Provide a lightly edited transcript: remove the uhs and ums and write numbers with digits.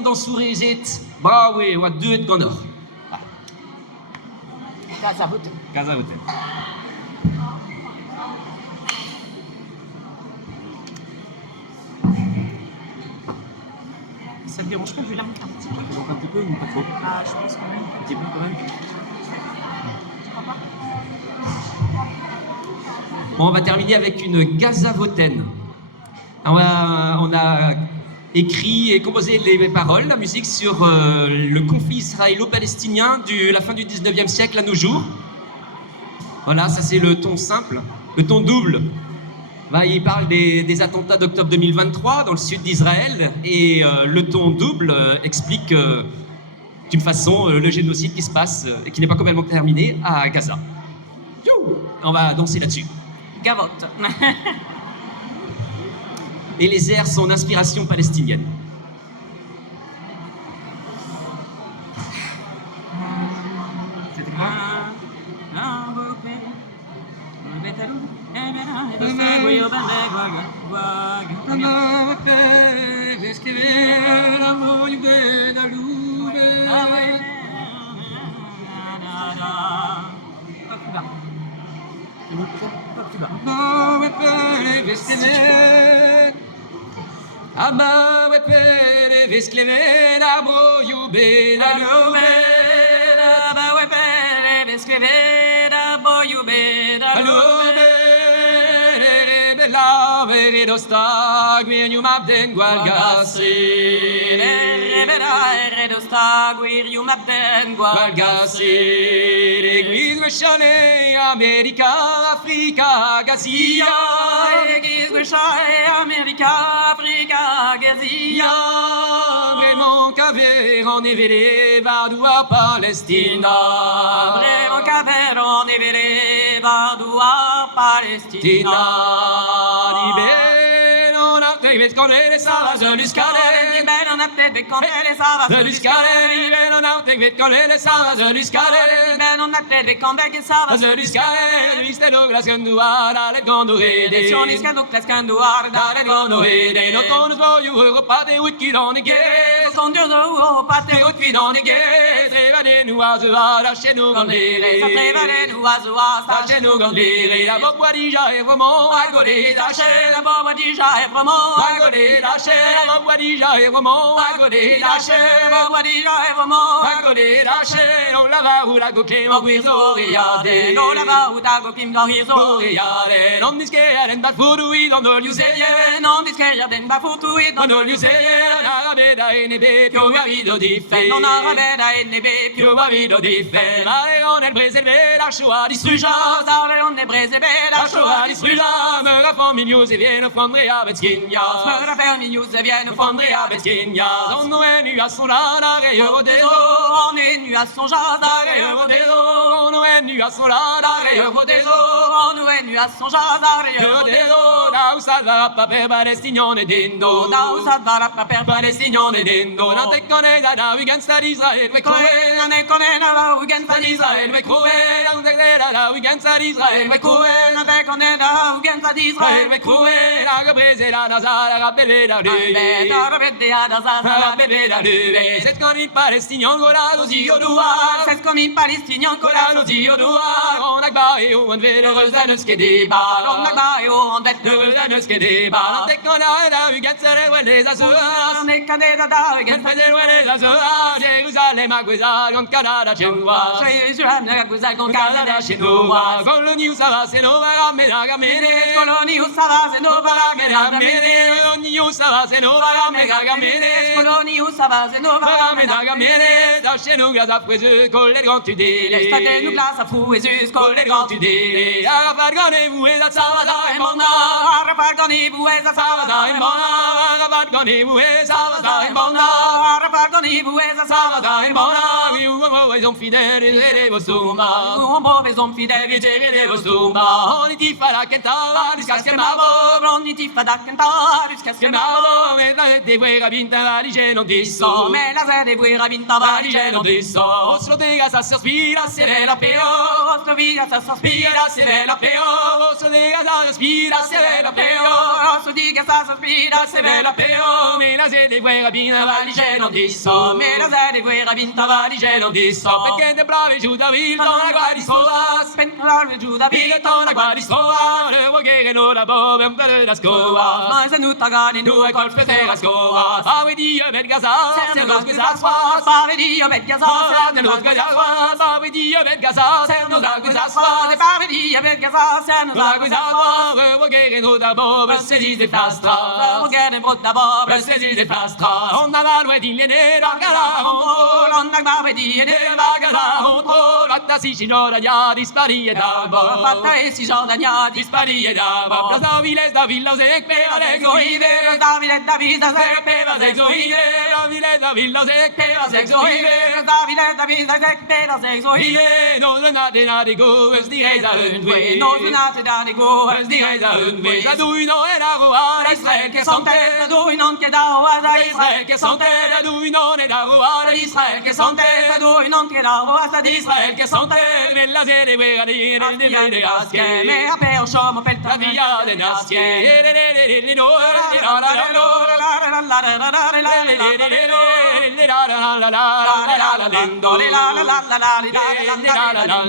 land dans Sourezet, brawe, oa deuet gannor. Gazavouten. Gazavouten. Ça te dérange pas, je vais la monter un petit peu. Donc un petit peu ou pas trop? Ah, je pense quand même. Un petit peu quand même. Tu crois pas? Bon, on va terminer avec une Gazavoten. On a écrit et composé les paroles, la musique sur le conflit israélo-palestinien de la fin du 19e siècle à nos jours. Voilà, ça c'est le ton simple. Le ton double, il parle des attentats d'octobre 2023 dans le sud d'Israël, et le ton double explique d'une façon le génocide qui se passe et qui n'est pas complètement terminé à Gaza. On va danser là-dessus. Gavotte. Et les airs sont d'inspiration palestinienne. C'était quoi? Ama wepere veskleven abro yuben aluben. Ama wepere veskleven abro yuben aluben. Bella veredostag venium abden gualgasin. Veredostag venium abden gualgasin. Eguiz veshane America, Africa, Gazia. Eguiz veshane America, Africa, Gazia. Vraiment qu'aver en évélé Vardoua Palestina. Vraiment qu'aver en évélé Vardoua Palestina. Libé, on a peut-être qu'on les savas de l'Uscalè. Libé, on a peut-être qu'on les savas de l'Uscalè. Libé, on a peut-être qu'on les savas de l'Uscalè. Libé, on a peut-être qu'on les savas de l'Uscalè. L'Istelo Glascandoar, le Gondorede. Sur l'Istelo Glascandoar, le Gondorede. Notre voyou Europa de Wiki dans les guets. Son Dieu Europa de Wiki dans les guets. Trévalez-nous à Zoa, lâchez-nous Gondéré. Trévalez-nous à Zoa, lâchez-nous Gondéré. La Boboadija est vraiment agolée, lâchez. La Boboadija est vraiment agolée, lâchez. La Boboadija est vraiment agolée, lâchez. La Boboadija est vraiment agolée, lâchez. On la va ou la goquet, on guizo, regardez. On la va ou la goquet, on guizo, regardez. Non disquearen bat furui, dans le liuseien. Non disquearen bat furui, dans le liuseien. Arabeda enebe, più avido di fe. Non arabeda enebe, più avido di fe. Mare on est brésévé, la choua distruja. Mare on est brésévé, la choua distruja. Me rafon milius et vienne offrendre à Betskinia. Me rafon milius et vienne offrendre à Betskinia. On nous est nu à son lard, arrêt des eaux. On est nu à son jardin, arrêt des eaux. On nous est nu à son lard, arrêt des eaux. On nous est nu à son jardin, arrêt des eaux. Da usada paper palestinione dendo. Da usada paper palestinione dendo. Non te connais da Ugan stad Israël, we coué. Non te connais da Ugan stad Israël, we coué. Non te connais da Ugan stad Israël, we coué. Non te connais da Ugan stad Israël, we coué. La gebreze la nazar, la bébé la lue. La bébé la nazar, la bébé la lue. C'est comme une palestinienne, golano ziodoua. C'est comme une palestinienne, golano ziodoua. On a gbaé ou on veut l'heureuse à nous débat. On a gbaé ou on veut l'heureuse à nous débat. Non te connais da Ugan stad les Azores. Non te connais da Ugan stad les Azores. Jérusalem à Guézal, contre Canada chez nous. Jérusalem à Guézal, contre Canada chez nous. Colonie où ça va, c'est nos vagamena gamene. Colonie où ça va, c'est nos vagamena gamene. Colonie où ça va, c'est nos vagamena gamene. Colonie où ça va, c'est nos vagamena gamene. Dans chez nous, glace à foueuse, collez grand tu délai. L'estate nous glace à foueuse, collez grand tu délai. Arafat ganez-vous et ça va dans un bon Arafat ganez-vous et ça va dans un bon Arafat ganez-vous et ça va dans un bon Arafat Johnny Buesa Salada e Bona Uomini son fideli, vedevo stumma. Uomini son fideli, Vedevo stumma. Ogni ti farà cantare, riscaschemavo. Ogni ti fa da cantare, Chiamavo, me la de guerra vinta, varice non disso. me la sede guerra vinta Varice non disso. Ostro de gasa si aspira, se ve la peo. Vostro via sa Spira, se ve la peo. Ostro de gasa si aspira, se ve la peo. Rosso di che sa sospira Se ve la peo. Me la sede guerra vinta, varice non disso. me la sede guerra vinta Varice non disso. Perché te bravi giù da Vilton, la guardi sola. Pentrare giù da Vilton, la guardi sola. Le vuoi che non la bove, un bel da scoa. Ma se nu tagani Due colpe se la scoa. Pave Dio per gasa, se non scusa sua. Pave Dio per gasa, Se non scusa sua. Pave Dio per gasa, se non scusa sua. Pave Dio per gasa, se non Non scusa sua. Vuoi che non da bove, se di fastra. che ne brutta bobre, Se di fastra. On a la loi di nera, gara, non da Pave Dio, la gara, fatta si signora, ya disparie da fatta e si sono dagnati, disparie da bo. Da villa, se pera le goide. Davide, Davide, Se pera se goide. Da villa, se pera se goide. Davide, Davide, pera sei suoi, Ile, non renate nati go, es di reisa un due. non sunate da di go, Es di reisa un due. Da lui no era ruara, Israel che son te. lui non che da guarda Israel che son te, da lui non era ruara, Israel che son te. lui non che da guarda di Israel che son te, nella sede guerra di me asche. a per sciamo per La via de nasche, la